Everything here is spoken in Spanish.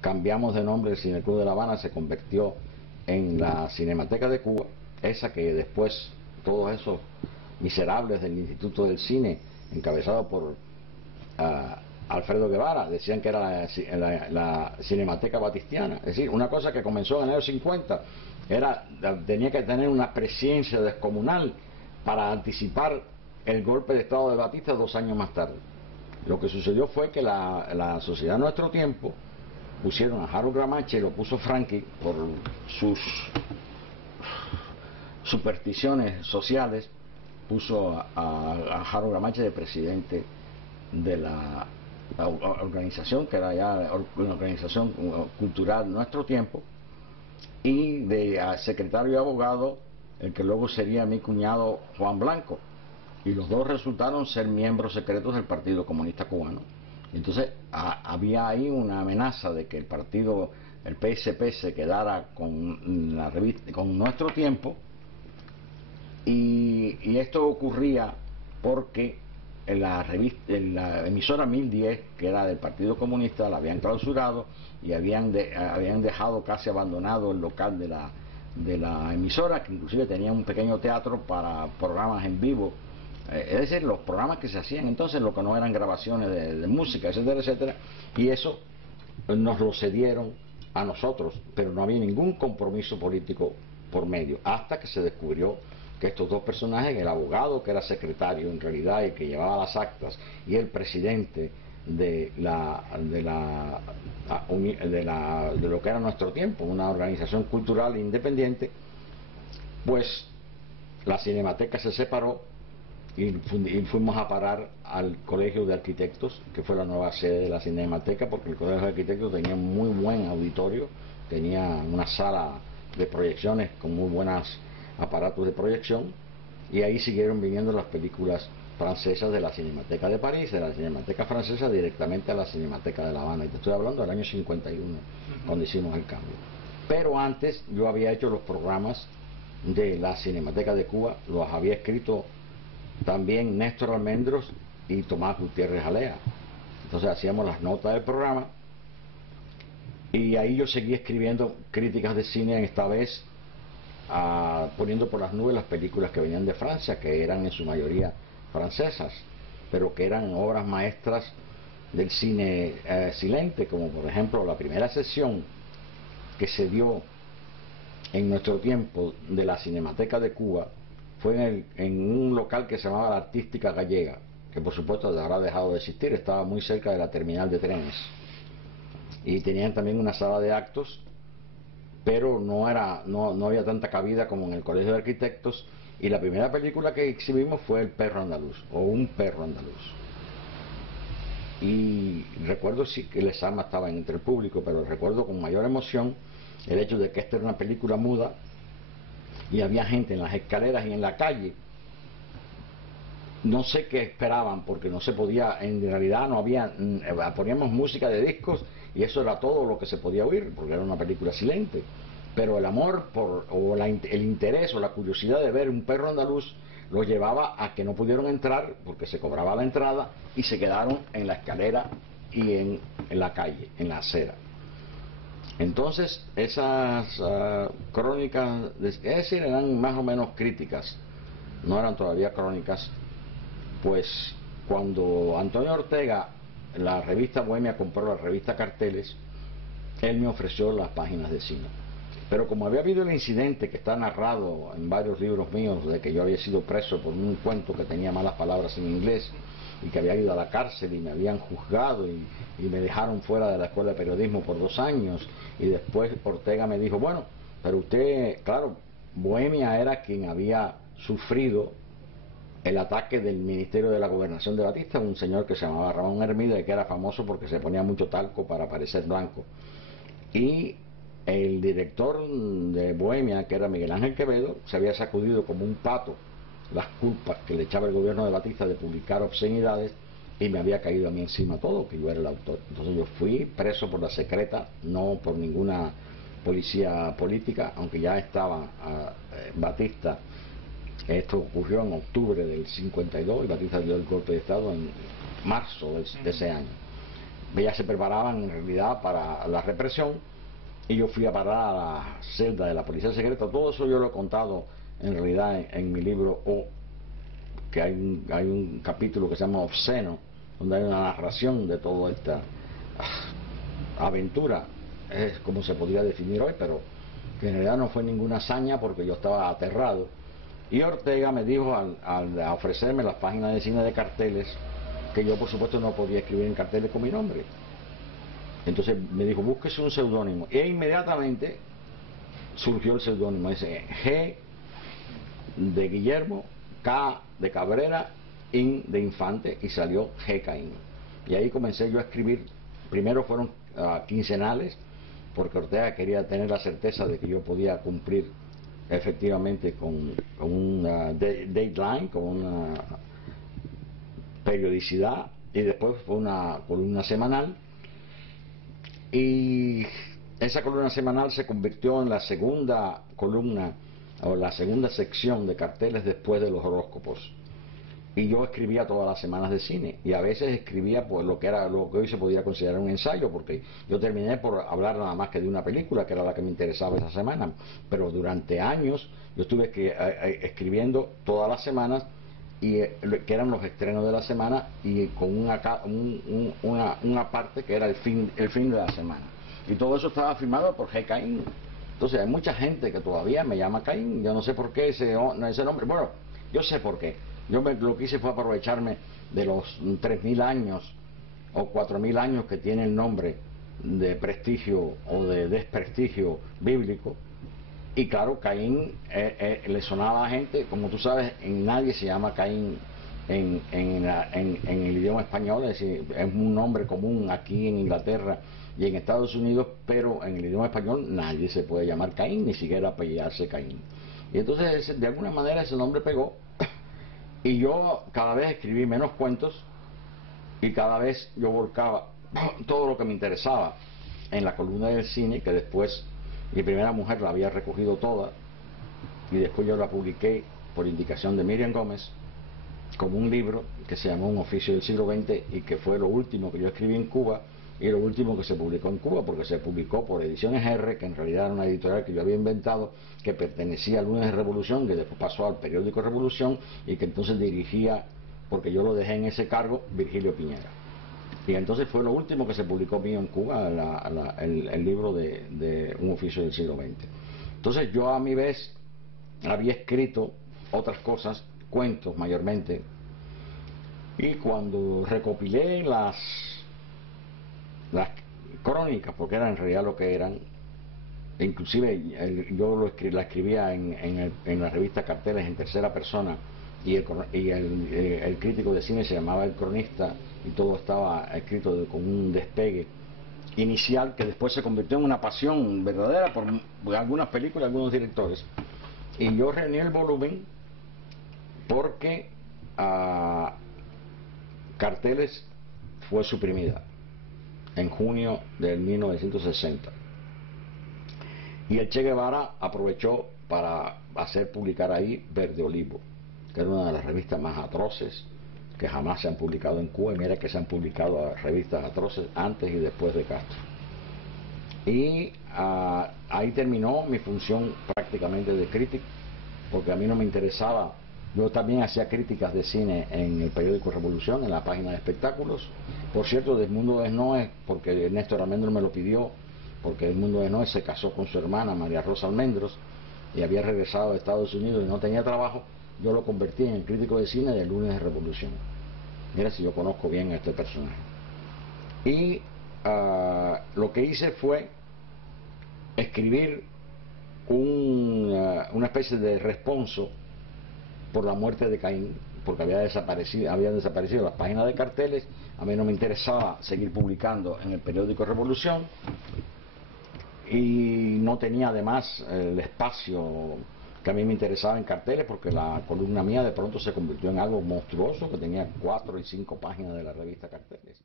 cambiamos de nombre, el Cineclub de La Habana se convirtió en la Cinemateca de Cuba, esa que después todos esos miserables del Instituto del Cine, encabezado por Alfredo Guevara, decían que era la Cinemateca Batistiana. Es decir, una cosa que comenzó en el año 50 tenía que tener una presciencia descomunal para anticipar el golpe de Estado de Batista 2 años más tarde. Lo que sucedió fue que la Sociedad de Nuestro Tiempo pusieron a Harold Gramache, y lo puso Frankie por sus supersticiones sociales, puso a Harold Gramache de presidente de la organización, que era ya una organización cultural Nuestro Tiempo, y de secretario y abogado el que luego sería mi cuñado Juan Blanco, y los dos resultaron ser miembros secretos del Partido Comunista Cubano. Entonces había ahí una amenaza de que el partido, el PSP, se quedara con la revista, con Nuestro Tiempo, y esto ocurría porque la emisora 1010, que era del Partido Comunista, la habían clausurado y habían dejado casi abandonado el local de la emisora, que inclusive tenía un pequeño teatro para programas en vivo, es decir, los programas que se hacían entonces, lo que no eran grabaciones de música, etcétera, etcétera, y eso nos lo cedieron a nosotros, pero no había ningún compromiso político por medio, hasta que se descubrió que estos dos personajes, el abogado que era secretario en realidad y que llevaba las actas, y el presidente de lo que era Nuestro Tiempo, una organización cultural independiente, pues la Cinemateca se separó y fuimos a parar al Colegio de Arquitectos, que fue la nueva sede de la Cinemateca, porque el Colegio de Arquitectos tenía un muy buen auditorio, tenía una sala de proyecciones con muy buenos aparatos de proyección, y ahí siguieron viniendo las películas francesas de la Cinemateca de París, de la Cinemateca francesa directamente a la Cinemateca de La Habana, y te estoy hablando del año 51, cuando hicimos el cambio. Pero antes yo había hecho los programas de la Cinemateca de Cuba, los había escrito también Néstor Almendros y Tomás Gutiérrez Alea. Entonces hacíamos las notas del programa, y ahí yo seguí escribiendo críticas de cine, esta vez poniendo por las nubes las películas que venían de Francia, que eran en su mayoría francesas, pero que eran obras maestras del cine silente, como por ejemplo la primera sesión que se dio en Nuestro Tiempo de la Cinemateca de Cuba fue en un local que se llamaba La Artística Gallega, que por supuesto habrá dejado de existir, estaba muy cerca de la terminal de trenes, y tenían también una sala de actos, pero no había tanta cabida como en el Colegio de Arquitectos, y la primera película que exhibimos fue El Perro Andaluz, o Un Perro Andaluz. Y recuerdo sí que el examen estaba entre el público, pero recuerdo con mayor emoción el hecho de que esta era una película muda, y había gente en las escaleras y en la calle. No sé qué esperaban, porque no se podía, en realidad no había, poníamos música de discos y eso era todo lo que se podía oír, porque era una película silente. Pero el amor el interés o la curiosidad de ver Un Perro Andaluz los llevaba a que no pudieron entrar porque se cobraba la entrada, y se quedaron en la escalera y en la calle, en la acera. Entonces esas crónicas, es decir, eran más o menos críticas, no eran todavía crónicas. Pues cuando Antonio Ortega, la revista Bohemia, compró la revista Carteles, él me ofreció las páginas de cine. Pero como había habido el incidente que está narrado en varios libros míos, de que yo había sido preso por un cuento que tenía malas palabras en inglés, y que había ido a la cárcel y me habían juzgado y me dejaron fuera de la escuela de periodismo por 2 años, y después Ortega me dijo, bueno, pero usted, claro, Bohemia era quien había sufrido el ataque del Ministerio de la Gobernación de Batista, un señor que se llamaba Ramón Hermida, y que era famoso porque se ponía mucho talco para parecer blanco. Y el director de Bohemia, que era Miguel Ángel Quevedo, se había sacudido como un pato las culpas que le echaba el gobierno de Batista de publicar obscenidades, y me había caído a mí encima todo, que yo era el autor. Entonces yo fui preso por la secreta, no por ninguna policía política, aunque ya estaba Batista. Esto ocurrió en octubre del 52 y Batista dio el golpe de Estado en marzo de ese año. ellas se preparaban en realidad para la represión, y yo fui a parar a la celda de la policía secreta. Todo eso yo lo he contado en realidad en mi libro, O, que hay un capítulo que se llama Obsceno, donde hay una narración de toda esta aventura, es como se podría definir hoy, pero que en realidad no fue ninguna hazaña porque yo estaba aterrado. Y Ortega me dijo al ofrecerme las páginas de cine de carteles que yo por supuesto no podía escribir en carteles con mi nombre. Entonces me dijo, búsquese un seudónimo, e inmediatamente surgió el seudónimo, dice G de Guillermo, K de Cabrera, IN de Infante, y salió G. Caín. Y ahí comencé yo a escribir. Primero fueron quincenales, porque Ortega quería tener la certeza de que yo podía cumplir efectivamente con una deadline, con una periodicidad, y después fue una columna semanal, y esa columna semanal se convirtió en la segunda columna o la segunda sección de carteles después de los horóscopos. Y yo escribía todas las semanas de cine, y a veces escribía pues lo que hoy se podía considerar un ensayo, porque yo terminé por hablar nada más que de una película que era la que me interesaba esa semana, pero durante años yo estuve escribiendo todas las semanas, y que eran los estrenos de la semana, y con una parte que era el fin de la semana, y todo eso estaba firmado por G. Caín. Entonces hay mucha gente que todavía me llama Caín. Yo no sé por qué ese nombre. Bueno, yo sé por qué. Lo que hice fue aprovecharme de los 3.000 años o 4.000 años que tiene el nombre de prestigio o de desprestigio bíblico. Y claro, Caín le sonaba a la gente, como tú sabes, en nadie se llama Caín en el idioma español, es decir, es un nombre común aquí en Inglaterra y en Estados Unidos, pero en el idioma español nadie se puede llamar Caín, ni siquiera apellidarse Caín. Y entonces, de alguna manera, ese nombre pegó, y yo cada vez escribí menos cuentos, y cada vez yo volcaba todo lo que me interesaba en la columna del cine, que después mi primera mujer la había recogido toda, y después yo la publiqué por indicación de Miriam Gómez como un libro que se llamó Un oficio del siglo XX, y que fue lo último que yo escribí en Cuba y lo último que se publicó en Cuba, porque se publicó por Ediciones R, que en realidad era una editorial que yo había inventado, que pertenecía al Lunes de Revolución, que después pasó al periódico Revolución, y que entonces dirigía, porque yo lo dejé en ese cargo, Virgilio Piñera. Y entonces fue lo último que se publicó mío en Cuba, el libro de Un oficio del siglo XX. Entonces yo a mi vez había escrito otras cosas, cuentos mayormente, y cuando recopilé las crónicas, porque eran en realidad lo que eran, inclusive yo la escribía en la revista Carteles en tercera persona, y el crítico de cine se llamaba El Cronista, y todo estaba escrito con un despegue inicial que después se convirtió en una pasión verdadera por algunas películas, algunos directores. Y yo reuní el volumen porque Carteles fue suprimida en junio de 1960, y el Che Guevara aprovechó para hacer publicar ahí Verde Olivo, que era una de las revistas más atroces que jamás se han publicado en Cuba, y mira que se han publicado revistas atroces antes y después de Castro. Y ahí terminó mi función prácticamente de crítico, porque a mí no me interesaba. Yo también hacía críticas de cine en el periódico Revolución, en la página de espectáculos. Por cierto, de Edmundo Desnoes, porque Néstor Almendros me lo pidió, porque Edmundo Desnoes se casó con su hermana María Rosa Almendros y había regresado a Estados Unidos y no tenía trabajo. Yo lo convertí en el crítico de cine del Lunes de Revolución. Mira si yo conozco bien a este personaje. Y lo que hice fue escribir una especie de responso por la muerte de Caín, porque habían desaparecido las páginas de carteles. A mí no me interesaba seguir publicando en el periódico Revolución, y no tenía además el espacio que a mí me interesaba en carteles, porque la columna mía de pronto se convirtió en algo monstruoso que tenía 4 y 5 páginas de la revista Carteles.